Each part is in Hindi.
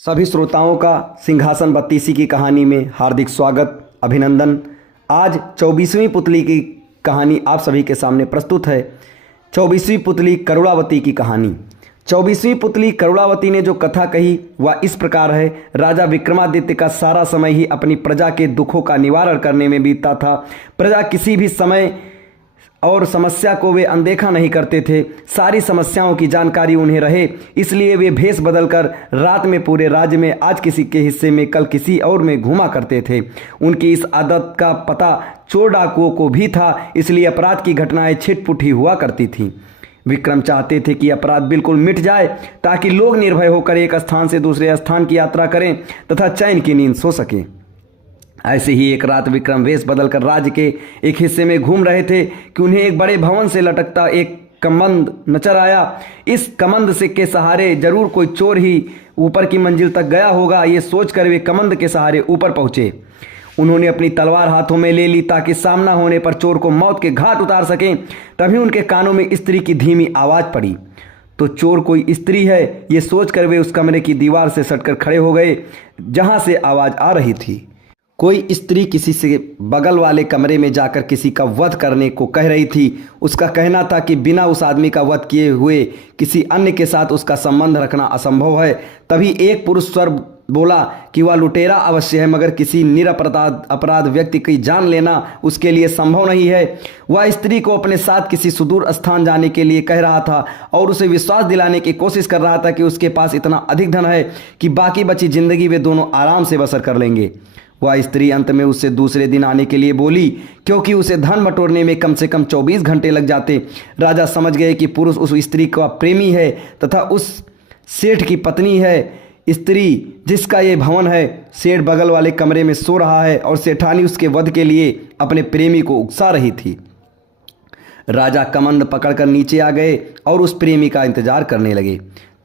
सभी श्रोताओं का सिंहासन बत्तीसी की कहानी में हार्दिक स्वागत, अभिनंदन। आज 24वीं पुतली की कहानी आप सभी के सामने प्रस्तुत है। 24वीं पुतली करुणावती की कहानी। 24वीं पुतली करुणावती ने जो कथा कही वह इस प्रकार है। राजा विक्रमादित्य का सारा समय ही अपनी प्रजा के दुखों का निवारण करने में बीतता था। प्रजा किसी भी समय और समस्या को वे अनदेखा नहीं करते थे। सारी समस्याओं की जानकारी उन्हें रहे, इसलिए वे भेष बदलकर रात में पूरे राज्य में आज किसी के हिस्से में कल किसी और में घूमा करते थे। उनकी इस आदत का पता चोर डाकुओं को भी था, इसलिए अपराध की घटनाएं छिटपुटी हुआ करती थीं। विक्रम चाहते थे कि अपराध बिल्कुल मिट जाए ताकि लोग निर्भय होकर एक स्थान से दूसरे स्थान की यात्रा करें तथा चैन की नींद सो सकें। ऐसे ही एक रात विक्रम वेश बदलकर राज्य के एक हिस्से में घूम रहे थे कि उन्हें एक बड़े भवन से लटकता एक कमंद नजर आया। इस कमंद से के सहारे जरूर कोई चोर ही ऊपर की मंजिल तक गया होगा। ये सोचकर वे कमंद के सहारे ऊपर पहुंचे। उन्होंने अपनी तलवार हाथों में ले ली ताकि सामना होने पर चोर को मौत के घाट उतार सकें। तभी उनके कानों में स्त्री की धीमी आवाज पड़ी तो चोर कोई स्त्री है, ये सोचकर वे उस कमरे की दीवार से सटकर खड़े हो गए जहां से आवाज आ रही थी। कोई स्त्री किसी से बगल वाले कमरे में जाकर किसी का वध करने को कह रही थी। उसका कहना था कि बिना उस आदमी का वध किए हुए किसी अन्य के साथ उसका संबंध रखना असंभव है। तभी एक पुरुष स्वर बोला कि वह लुटेरा अवश्य है, मगर किसी अपराध व्यक्ति की जान लेना उसके लिए संभव नहीं है। वह स्त्री को अपने साथ किसी सुदूर स्थान जाने के लिए कह रहा था और उसे विश्वास दिलाने की कोशिश कर रहा था कि उसके पास इतना अधिक धन है कि बाकी बची जिंदगी वे दोनों आराम से बसर कर लेंगे। वह स्त्री अंत में उससे दूसरे दिन आने के लिए बोली, क्योंकि उसे धन बटोरने में कम से कम 24 घंटे लग जाते। राजा समझ गए कि पुरुष उस स्त्री का प्रेमी है तथा उस सेठ की पत्नी है। स्त्री जिसका ये भवन है, सेठ बगल वाले कमरे में सो रहा है और सेठानी उसके वध के लिए अपने प्रेमी को उकसा रही थी। राजा कमंद पकड़कर नीचे आ गए और उस प्रेमी का इंतजार करने लगे।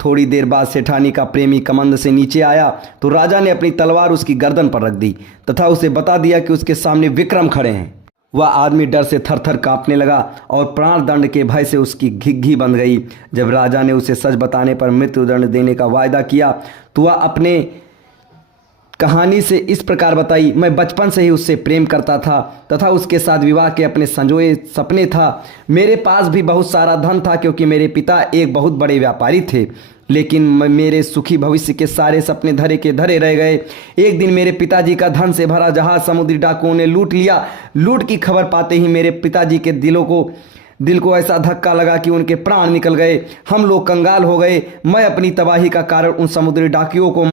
थोड़ी देर बाद सेठानी का प्रेमी कमंद से नीचे आया तो राजा ने अपनी तलवार उसकी गर्दन पर रख दी तथा उसे बता दिया कि उसके सामने विक्रम खड़े हैं। वह आदमी डर से थर-थर कांपने लगा और प्राण दंड के भय से उसकी घिघी बंध गई। जब राजा ने उसे सच बताने पर मृत्युदंड देने का वायदा किया तो वह अपने कहानी से इस प्रकार बताई, मैं बचपन से ही उससे प्रेम करता था तथा उसके साथ विवाह के अपने संजोए सपने था। मेरे पास भी बहुत सारा धन था क्योंकि मेरे पिता एक बहुत बड़े व्यापारी थे, लेकिन मेरे सुखी भविष्य के सारे सपने धरे के धरे रह गए। एक दिन मेरे पिताजी का धन से भरा जहाज समुद्री डाकुओं ने लूट लिया। लूट की खबर पाते ही मेरे पिताजी के दिल को ऐसा धक्का लगा कि उनके प्राण निकल गए। हम लोग कंगाल हो गए। मैं अपनी तबाही का कारण उन समुद्री डाकुओं को